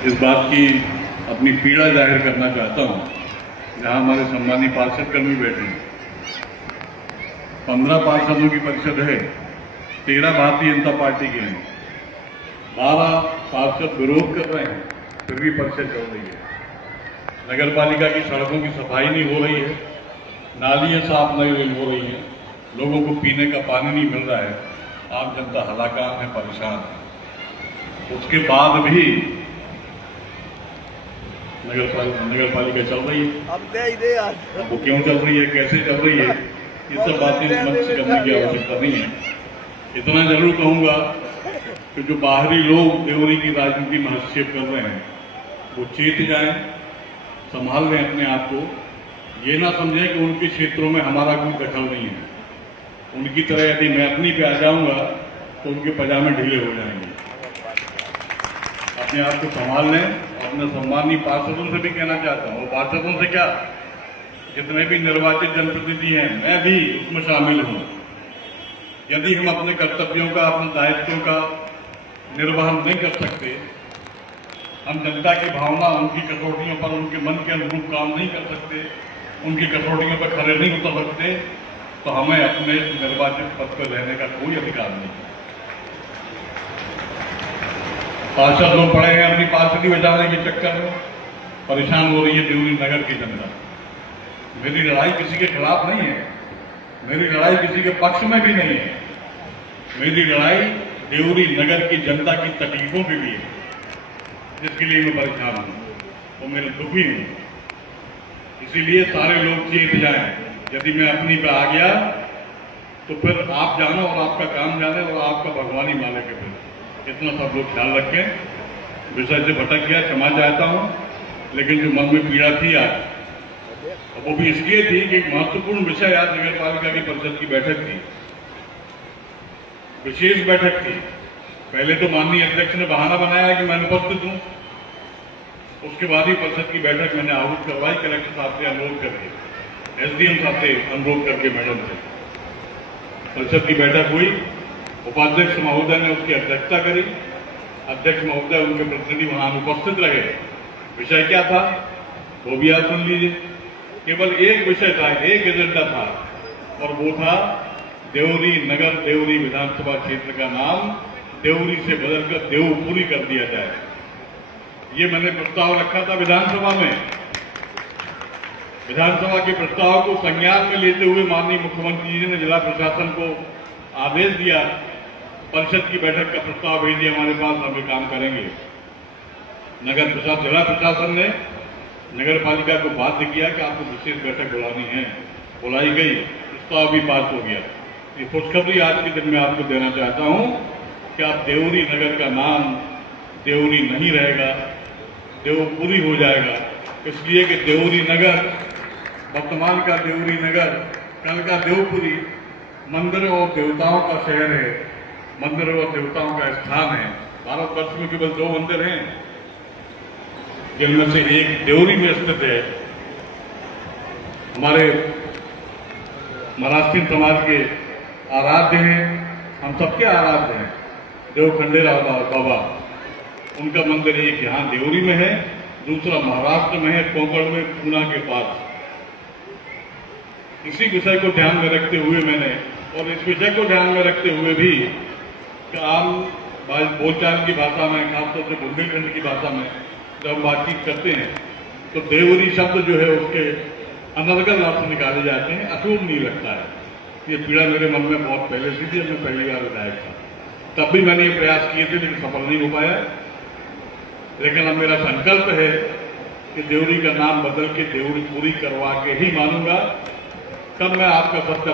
इस बात की अपनी पीड़ा जाहिर करना चाहता हूं, जहां हमारे सम्मानीय पार्षद कर्मी बैठे हैं। 15 पार्षदों की परिषद है, 13 भारतीय जनता पार्टी के हैं, 12 पार्षद विरोध कर रहे हैं, फिर भी परिषद चल रही है। नगर पालिका की सड़कों की सफाई नहीं हो रही है, नालियां साफ नहीं हो रही हैं, लोगों को पीने का पानी नहीं मिल रहा है, आम जनता हलाकान है, परेशान है। उसके बाद भी नगर पालिका चल रही है। अब वो क्यों चल रही है, कैसे चल रही है, ये सब बातें मंच से करने की आवश्यकता नहीं है। इतना जरूर कहूंगा कि जो बाहरी लोग देवरी की राजनीति में हस्तक्षेप कर रहे हैं वो चेत जाएं, संभाल लें अपने आप को। ये ना समझें कि उनके क्षेत्रों में हमारा कोई दखल नहीं है। उनकी तरह यदि मैं अपनी पे आ जाऊंगा तो उनके पजामे ढीले हो जाएंगे। अपने आप को संभाल लें। अपने सम्मानीय पार्षदों से भी कहना चाहता हूँ, पार्षदों से क्या, जितने भी निर्वाचित जनप्रतिनिधि हैं, मैं भी उसमें शामिल हूँ। यदि हम अपने कर्तव्यों का, अपने दायित्वों का निर्वहन नहीं कर सकते, हम जनता की भावना, उनकी कसौटियों पर उनके मन के अनुरूप काम नहीं कर सकते, उनकी कसौटियों पर खड़े नहीं उतर सकते, तो हमें अपने निर्वाचित पद पर रहने का कोई अधिकार नहीं। पार्षद लोग पड़े हैं अपनी पार्षदी बचाने के चक्कर में, परेशान हो रही है देवरी नगर की जनता। मेरी लड़ाई किसी के खिलाफ नहीं है, मेरी लड़ाई किसी के पक्ष में भी नहीं है। मेरी लड़ाई देवरी नगर की जनता की तकलीफों के लिए, जिसके लिए मैं परेशान हूं, तो मैं दुखी हूं। इसीलिए सारे लोग चेत जाएं। यदि मैं अपनी पे आ गया तो फिर आप जानो और आपका काम जाने और आपका भगवान ही माने के फिर। इतना सब लोग ख्याल रखें। विषय से भटक गया, क्षमा चाहता हूं, लेकिन जो मन में पीड़ा थी आज, वो भी इसलिए थी कि एक महत्वपूर्ण विषय आज नगर पालिका की परिषद की बैठक थी, विशेष बैठक थी। पहले तो माननीय अध्यक्ष ने बहाना बनाया कि मैं अनुपस्थित हूं, उसके बाद ही परिषद की बैठक मैंने आहूत करवाई, कलेक्टर साहब से अनुरोध करके, एसडीएम साहब से अनुरोध करके, मैडम से। परिषद की बैठक हुई, उपाध्यक्ष महोदय ने उसकी अध्यक्षता करी, अध्यक्ष महोदय उनके प्रतिनिधि वहां अनुपस्थित रहे। विषय क्या था वो भी आप सुन लीजिए। केवल एक विषय था, एक एजेंडा था, और वो था देवरी नगर, देवरी विधानसभा क्षेत्र का नाम देवरी से बदलकर देवपुरी कर दिया जाए। ये मैंने प्रस्ताव रखा था विधानसभा में। विधानसभा के प्रस्ताव को संज्ञान में लेते हुए माननीय मुख्यमंत्री जी ने जिला प्रशासन को आदेश दिया, परिषद की बैठक का प्रस्ताव भेजिए हमारे पास, हम ये काम करेंगे। जिला प्रशासन ने नगर पालिका को बाध्य किया कि आपको विशेष बैठक बुलानी है, बुलाई गई, प्रस्ताव भी पास हो गया। ये खुशखबरी आज के दिन में आपको देना चाहता हूं कि आप देवरी नगर का नाम देवरी नहीं रहेगा, देवपुरी हो जाएगा। इसलिए कि देवरी नगर, वर्तमान का देवरी नगर, कल का देवपुरी मंदिरों और देवताओं का शहर है, मंदिरों और देवताओं का स्थान है। भारतवर्ष में केवल 2 मंदिर हैं, जिनमें से एक देवरी में स्थित है। हमारे महाराष्ट्रीय समाज के आराध्य हैं, हम सबके आराध्य हैं, देव खंडेराव बाबा। उनका मंदिर एक यहाँ देवरी में है, दूसरा महाराष्ट्र में है, कोंकण में, पूना के पास। इसी विषय को ध्यान में रखते हुए मैंने, और इस विषय को ध्यान में रखते हुए भी कि आम बोलचाल की भाषा में, खासतौर से बुंदेलखंड की भाषा में जब हम बातचीत करते हैं तो देवरी शब्द जो है उसके अनर्गल अर्थ निकाले जाते हैं, अशुभ नहीं लगता है। ये पीड़ा मेरे मन में बहुत पहले से थी, जब मैं पहली बार विधायक था, तब भी मैंने ये प्रयास किए थे, लेकिन सफल नहीं हो पाया। लेकिन अब मेरा संकल्प है कि देवरी का नाम बदल के देवरी पूरी करवा के ही मानूंगा। तब मैं आपका सबका